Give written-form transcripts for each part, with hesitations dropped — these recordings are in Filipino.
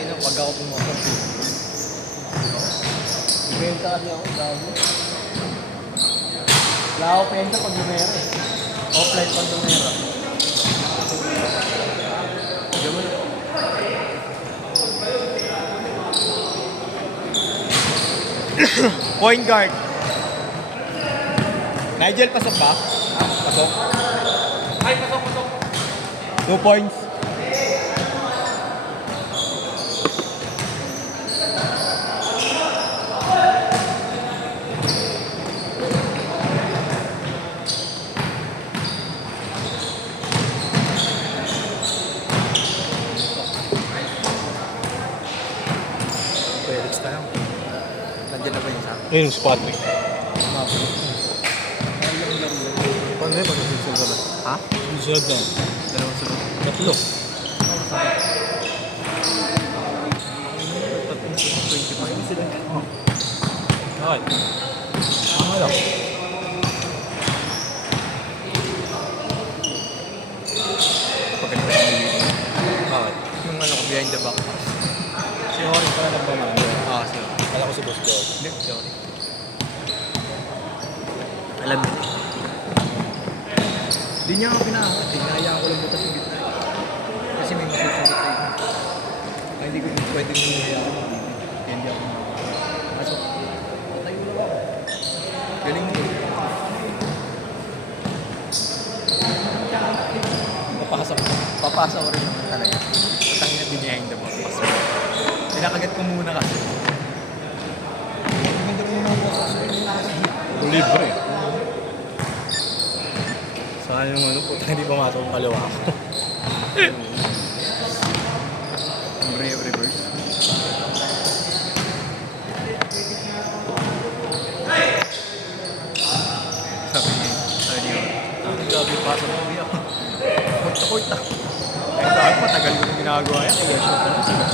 Ina, pag ako pumasok. Ibenta kasi ako, dami. Wala ako penta pag numero eh. Offline pag numero. Diyan Point guard. Nigel, pasok ba? Pasok. Ay, pasok. 2 points. Felix tayo. Nandiyan na ba yung sa akin? Ayun yung spot eh. Paano yun? Pag-susunod ka ba? Ha? Sunod na. Dalawang sunod. Tatlo. 25 sila. Okay. Tama lang. Pagkalitan ng dito. Bakit? Yung ano ko, behind the back. Si Horin pala nagmamahal. Sir. Kala ko si Boss Joe. Hindi, sorry. Alam mo. Hindi niya ako pinahakot eh. Nahayaan ko lang butas yung gitna eh. Kasi may masusunod tayo. Kaya hindi ko pwedeng hinahayaan ko. Kaya hindi ako masok. Tayo lang ako. Galing mo. Papasa ko rin naman talaga. Patangin na behind the back. Pinakagat ko muna kasi. Maganda muna ako sa Libre. Saan yung ano po, hindi pumasok ang kaliwa ko. reverse. Sabi niya, grabe pasok mo niya. Court na. Ay, dahil matagal ko na ginagawa yan. Kaya shoot na lang sila.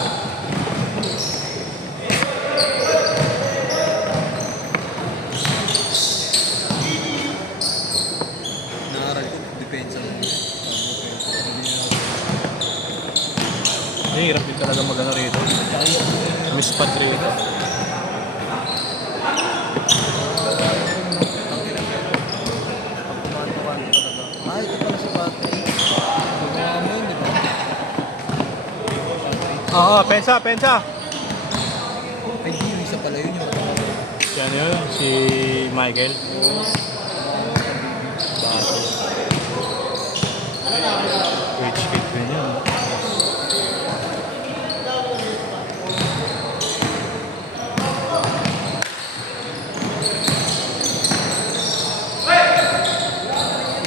Nangaral ko, depensa lang. Hirap din talaga mag-ano rito. Miss pad rito. Ito pala si Patrick. Magawa mo yun, di ba? Oo, pensa. Ay, yung isa pala yun yung Si ano yun? Si Michael. Bakit? Rich kid ko yun.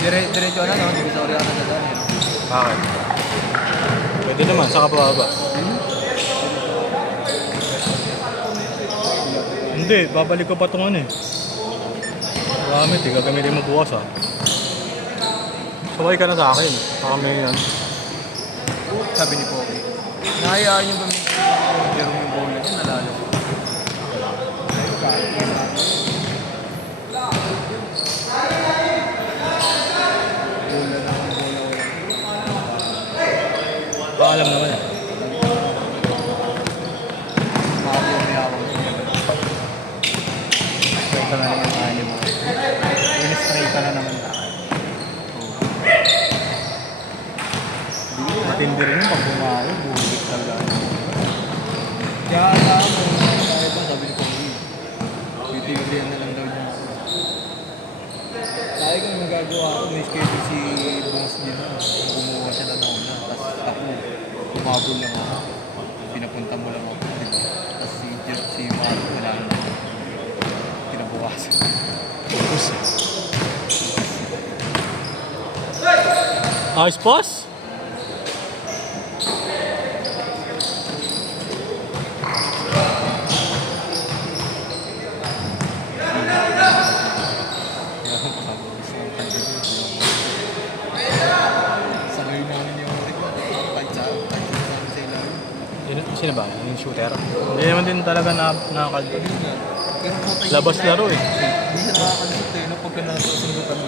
Diretso na, no? Divisoria na na doon, yun. Bakit? Pwede naman, saka pababa. Hindi, babalik ko pa itong ano eh. Gamit eh, gagamitin mo bukas ah. Sabay ka na sa akin. Saka may yan. Sabi ni Poki. Nahayaan yung gamitin yung Jerome yung bola niya, nalalo. Ayun ka, bola na ang bola. Baka alam naman eh. Bakit yung mayawang ko. Straight ka na naman tayo mo. Straight ka na naman tayo. Matindi rin yung pag bumayo, buhigit talaga. Kaya alam mo, tayo ba, sabi ni Poki. Titigrihan na lang daw niya. Tayo kung magagawa ko, may schedule si Boss niya na. Gumawa siya na nauna. Tapos ako, umabol lang ako. Pinapunta mo lang ako, di ba? Tapos si Marco, wala na. Pinabukasan. Ayos, boss? Sabay namin yung pagsa sa ilalim. Sino ba? Yung shooter? Hindi naman din talaga nakakal... Ayun nga. Pero putay Labas yun, laro eh. Hindi siya nakakalusot eh, no? Pagka nasusundutan mo.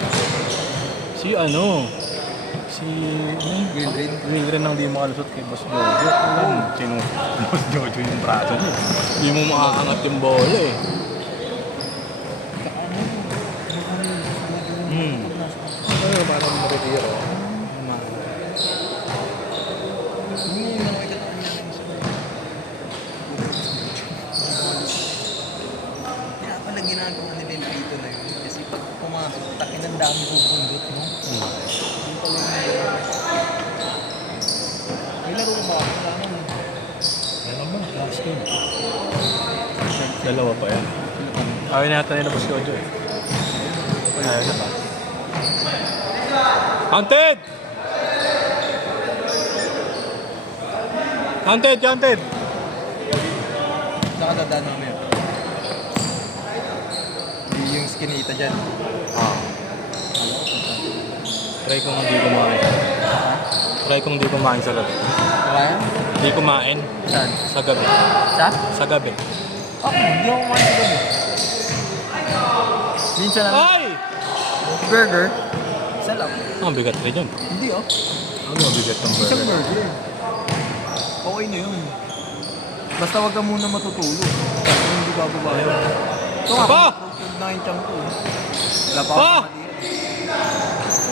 Si ano? Si... Wilrin. Wilrin nang di makalusot kay Boss Jojo. Sino? Boss Jojo yung braso niya. Hindi mo makaangat yung bola eh. Ano parang matitira? Kaya pala ginagawa nila yung dito na yun. Kasi pag pumasok, takin ang dami pupundot, no? Yung pala yung... May laro ba? Wala naman. Ano ba? Last game. Dalawa pa yan. Ayaw na yata nila Boss Jojo eh. Ayaw na pa. Hunted! Hunted! Hunted! Saka dadaan namin yun. Yung skinita dyan. Try kong hindi kumain. Try kong hindi kumain sa gabi. Kaya? Hindi kumain Saan? sa gabi. Sa? Sa gabi. Ako, hindi ako kumain sa gabi. Minsan na Ay! burger. Isa lang. Ang bigat rin yun. Hindi oh. Ano ang bigat ng Isang burger? burger. Okay na yun. Basta wag ka muna matutulog. Kasi hindi bababa yun. Ito nga, Pa! tutulog na yung tiyan ko. Wala pa Pa! ako kanina.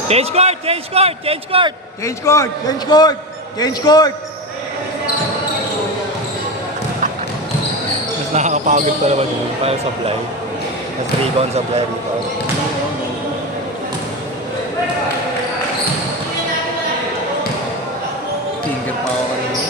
Change court! Change court! Change court! Change court! Change court! Change court! Mas nakakapagod pa naman yun. Para supply. Mas rebound supply rebound. Finger pa ako kanina.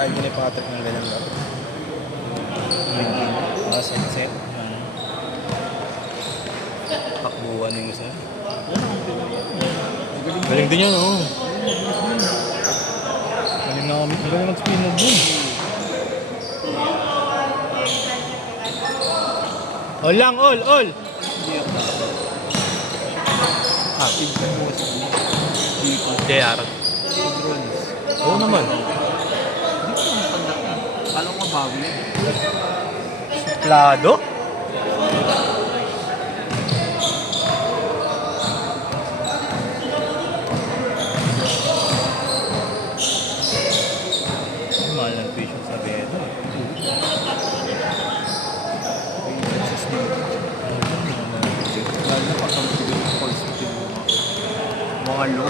Ayaw ni Patrick ng ganyan lang. Set. Takbuhan yung isa. Galing din yan, oo. Galing na kami. Galing mag-spin move dun. All lang, all! Hindi ako. Ah, Bukas mo. Dito. JR. Pag-rolls. Oo naman. Hindi ko naman tanda. Kala ko mabawi yun. Plado? Mahal ng tuition sa Bedo eh. Lalo na pag ang bigay ng calls mo mga low.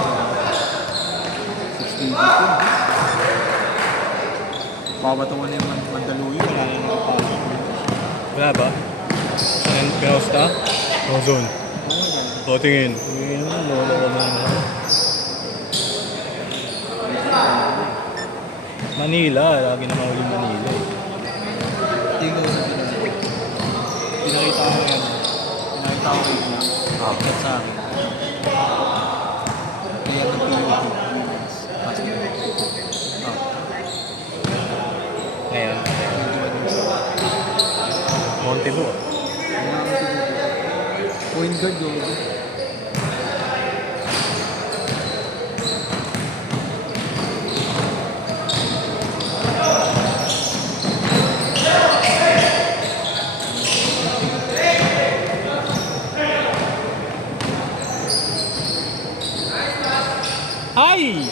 60 dito. Babatawan na yung Mandaluyong. Wala na nakapasok. Wala ba? Saan pinost na? Ozone. O, tingin. Tingin mo, lolo ko na yun. Manila, lagi naman ulit Manila eh. Tingnan ko sa Pinoy. Pinakita ko yan. Pinakita ko rin na. At sa akin. Kaya ng POV. Ngayon, Montebo. Point guard yun. Ay!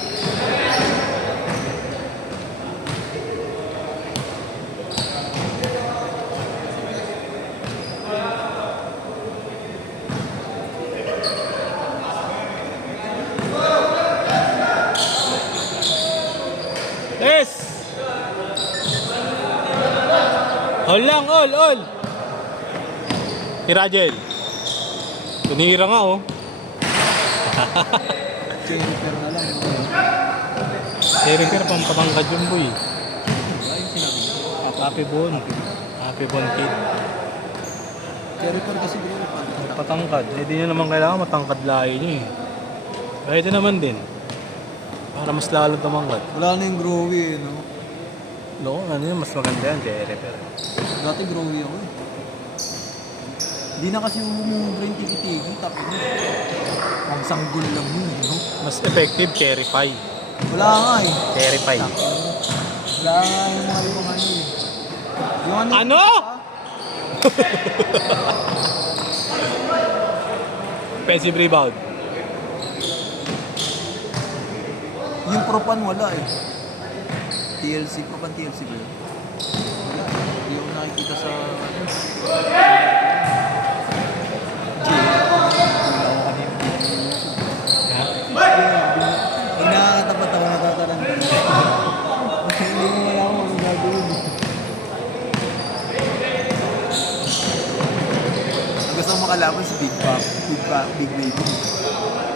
Yes! All lang, all! Si Rajel. Tunira nga oh. Jennifer na lang. Jennifer, pampatangkad yun boy. Ayun sinabi ko. Happy Bon. Happy Bon kid. Jennifer kasi bro. Patangkad. Hindi niya naman kailangan matangkad lahi niya eh. Pwede naman din. Para mas lalo tumangkad. Wala na yung growy eh, no? No, ano yun, mas maganda yan, Jennifer. Dati growy ako eh. Hindi na kasi umubra yung tiki-tiki. Tapos ang sanggol lang yun, no? Mas effective, carry pie. Wala nga eh. Carry pie. Wala nga yung mga yung ano eh. Yung Ano? Offensive rebound. Yung propan wala eh. TLC, propan TLC ba yun? Wala. Hindi ko nakikita sa ano. Pag nakakatapat ako natataranta. Hindi mo wala akong ano gagawin. Gusto ko makalaban si Big Pop, Big Baby.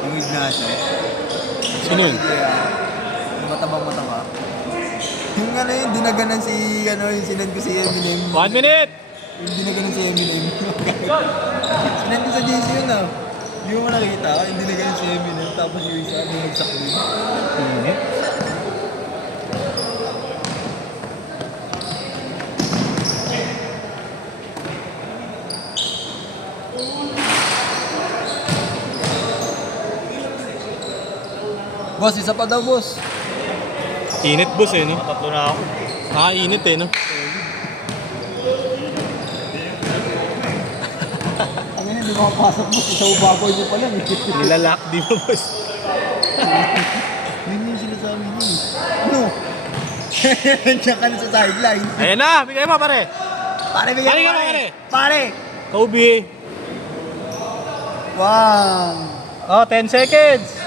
Yung Ignacio. Sino yun? Yung matabang-mataba. Yung ano yun, dinaganan si, ano yung sinend ko si Eminem. 1 minute! Yung dinaganan si Eminem. Sinend ko sa JC yun ah. Hindi mo nakita, yung dinaganan si Eminem. Tapos yung isa, yung nagsakli. Minute? Boss, isa pa daw boss. Init boss eh, no? Tatlo na ako. Init eh, no? Ang ina, hindi makapasok boss. Isa ubaboy mo pa lang eh. Nilalak di mo boss. Yun yung sinasabi niya eh. Ano? Diyan ka na sa sideline. Ayan na! Bigay mo pare! Pare, bigyan Pare, mo pare. Pare! Kobe! Wow! Oh, 10 seconds!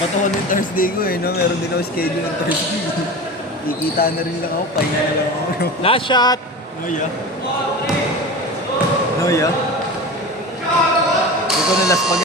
Batuhan yung Thursday ko eh, no? Meron din ako schedule ng Thursday. Kikita na rin lang ako, pahinga na lang ako. Last shot! Noya. Noya. Ito na last pag